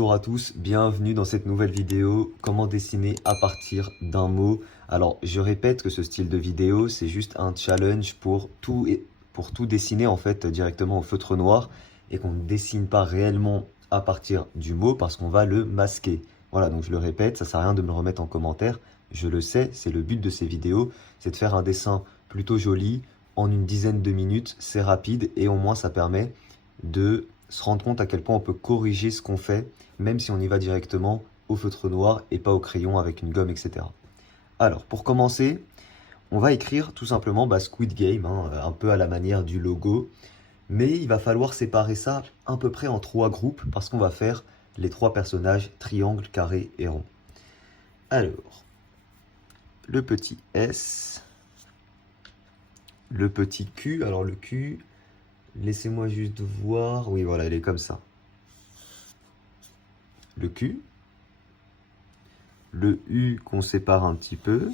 Bonjour à tous, bienvenue dans cette nouvelle vidéo, comment dessiner à partir d'un mot. Alors je répète que ce style de vidéo c'est juste un challenge pour tout dessiner en fait directement au feutre noir et qu'on ne dessine pas réellement à partir du mot parce qu'on va le masquer. Voilà, donc je le répète, ça sert à rien de me le remettre en commentaire, je le sais, c'est le but de ces vidéos, c'est de faire un dessin plutôt joli en une dizaine de minutes, c'est rapide et au moins ça permet de se rendre compte à quel point on peut corriger ce qu'on fait, même si on y va directement au feutre noir et pas au crayon avec une gomme, etc. Alors, pour commencer, on va écrire tout simplement Squid Game, un peu à la manière du logo, mais il va falloir séparer ça à peu près en 3 groupes, parce qu'on va faire les 3 personnages triangle, carré et rond. Alors, le petit S, le petit Q, alors le Q, laissez-moi juste voir. Oui, voilà, elle est comme ça. Le Q. Le U qu'on sépare un petit peu.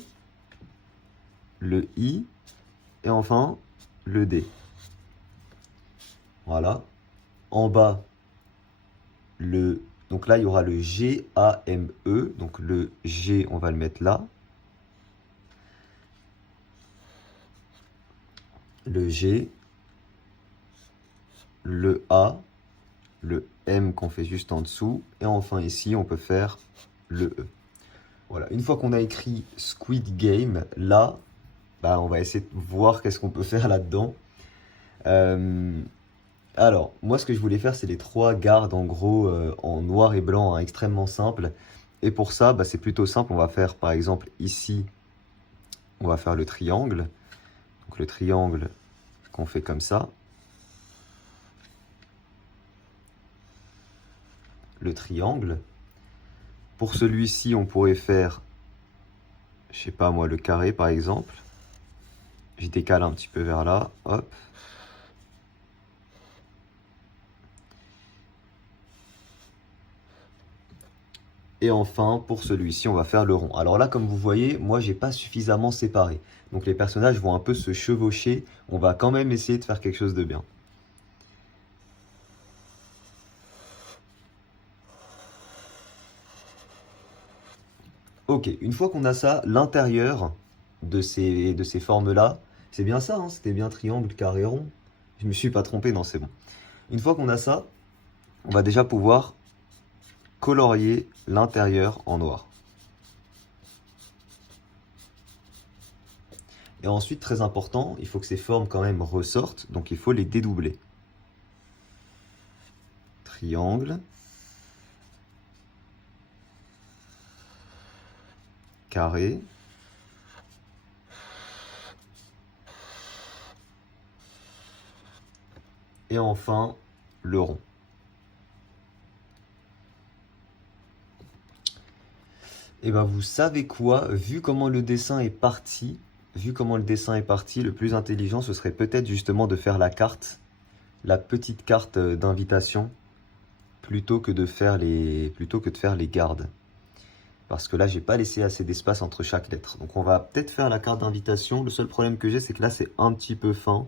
Le I. Et enfin, le D. Voilà. En bas, donc là, il y aura le G, A, M, E. Donc le G, on va le mettre là. Le G. Le A. Le M qu'on fait juste en dessous. Et enfin ici, on peut faire le E. Voilà, une fois qu'on a écrit Squid Game, là, on va essayer de voir qu'est-ce qu'on peut faire là-dedans. Alors, moi, ce que je voulais faire, c'est les 3 gardes, en gros, en noir et blanc, extrêmement simple. Et pour ça, c'est plutôt simple. On va faire, par exemple, ici, on va faire le triangle. Donc, le triangle qu'on fait comme ça. Le triangle. Pour celui-ci, on pourrait faire, je sais pas moi, le carré, par exemple. Je décale un petit peu vers là, hop. Et enfin, pour celui-ci, on va faire le rond. Alors là, comme vous voyez, moi, j'ai pas suffisamment séparé. Donc les personnages vont un peu se chevaucher. On va quand même essayer de faire quelque chose de bien. Ok, une fois qu'on a ça, l'intérieur de ces formes-là, c'est bien ça, c'était bien triangle, carré, rond. Je me suis pas trompé, non, c'est bon. Une fois qu'on a ça, on va déjà pouvoir colorier l'intérieur en noir. Et ensuite, très important, il faut que ces formes quand même ressortent, donc il faut les dédoubler. Triangle. Carré. Et enfin, le rond. Et vous savez quoi, vu comment le dessin est parti, le plus intelligent, ce serait peut-être justement de faire la carte, la petite carte d'invitation, plutôt que de faire les gardes. Parce que là, j'ai pas laissé assez d'espace entre chaque lettre. Donc on va peut-être faire la carte d'invitation. Le seul problème que j'ai, c'est que là, c'est un petit peu fin.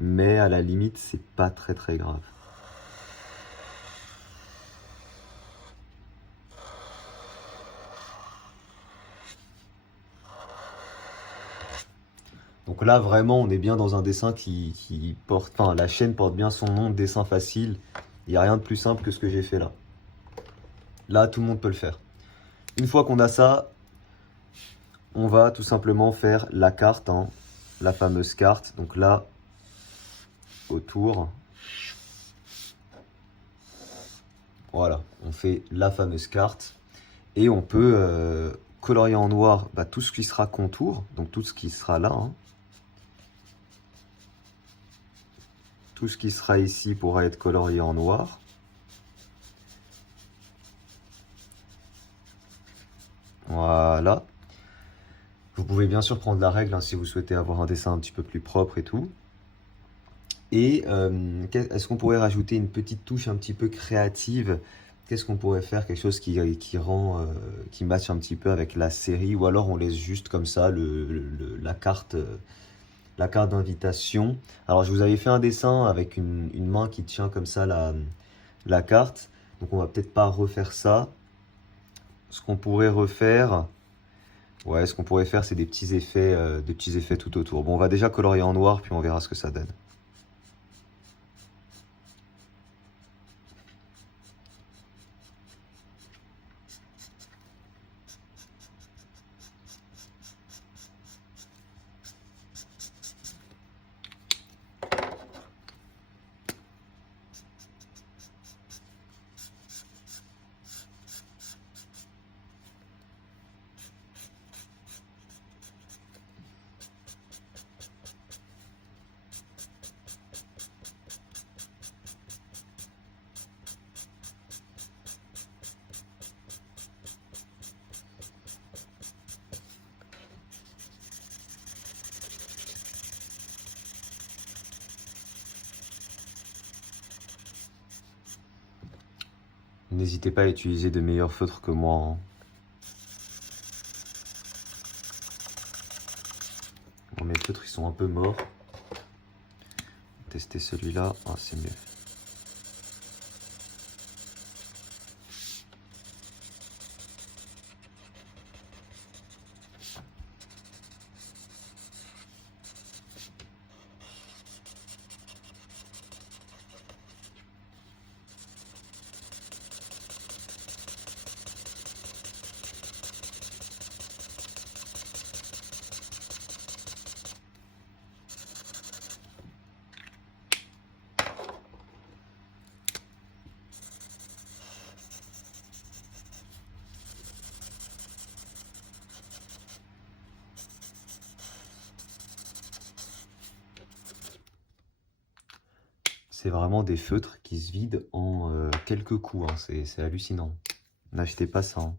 Mais à la limite, c'est pas très très grave. Donc là, vraiment, on est bien dans un dessin qui porte... Enfin, la chaîne porte bien son nom, dessin facile. Il n'y a rien de plus simple que ce que j'ai fait là. Là, tout le monde peut le faire. Une fois qu'on a ça, on va tout simplement faire la carte, la fameuse carte. Donc là, autour. Voilà, on fait la fameuse carte. Et on peut colorier en noir tout ce qui sera contour, donc tout ce qui sera là. Tout ce qui sera ici pourra être colorié en noir. Voilà. Vous pouvez bien sûr prendre la règle si vous souhaitez avoir un dessin un petit peu plus propre et tout. Et est-ce qu'on pourrait rajouter une petite touche un petit peu créative? Qu'est-ce qu'on pourrait faire? Quelque chose qui matche un petit peu avec la série, ou alors on laisse juste comme ça la carte d'invitation. Alors je vous avais fait un dessin avec une main qui tient comme ça la carte. Donc on va peut-être pas refaire ça. Ce qu'on pourrait refaire, ouais, ce qu'on pourrait faire, c'est des petits effets tout autour. Bon, on va déjà colorier en noir, puis on verra ce que ça donne. N'hésitez pas à utiliser de meilleurs feutres que moi, hein. Bon, mes feutres, ils sont un peu morts. Tester celui-là, ah, c'est mieux. C'est vraiment des feutres qui se vident en quelques coups, hein. C'est hallucinant. N'achetez pas ça, hein.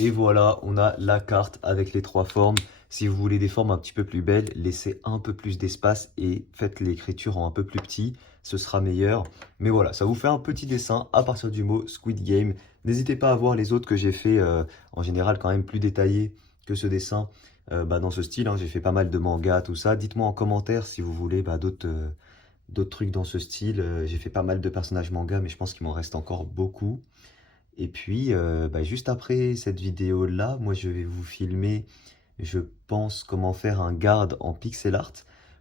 Et voilà, on a la carte avec les trois formes. Si vous voulez des formes un petit peu plus belles, laissez un peu plus d'espace et faites l'écriture en un peu plus petit, ce sera meilleur. Mais voilà, ça vous fait un petit dessin à partir du mot Squid Game. N'hésitez pas à voir les autres que j'ai fait, en général quand même plus détaillés que ce dessin, dans ce style, hein. J'ai fait pas mal de mangas, tout ça. Dites-moi en commentaire si vous voulez d'autres trucs dans ce style. J'ai fait pas mal de personnages manga, mais je pense qu'il m'en reste encore beaucoup. Et puis, juste après cette vidéo-là, moi je vais vous filmer, je pense, comment faire un garde en pixel art,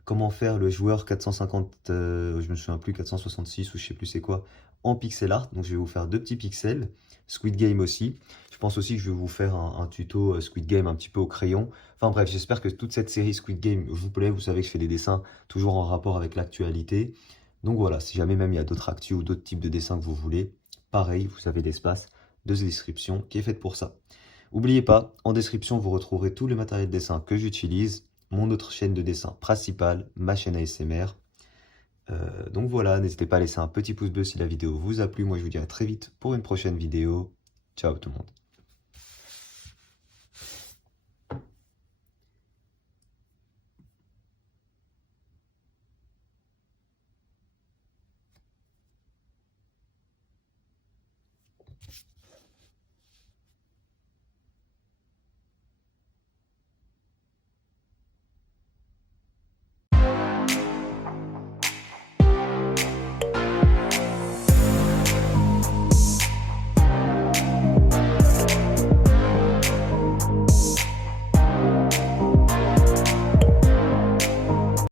comment faire le joueur 450, je me souviens plus, 466 ou je sais plus c'est quoi, en pixel art. Donc je vais vous faire deux petits pixels, Squid Game aussi. Je pense aussi que je vais vous faire un tuto Squid Game un petit peu au crayon. Enfin bref, j'espère que toute cette série Squid Game vous plaît. Vous savez que je fais des dessins toujours en rapport avec l'actualité. Donc voilà, si jamais même il y a d'autres actus ou d'autres types de dessins que vous voulez, pareil, vous avez l'espace de description qui est faite pour ça. N'oubliez pas, en description, vous retrouverez tous les matériels de dessin que j'utilise, mon autre chaîne de dessin principale, ma chaîne ASMR. Donc voilà, n'hésitez pas à laisser un petit pouce bleu si la vidéo vous a plu. Moi, je vous dis à très vite pour une prochaine vidéo. Ciao tout le monde.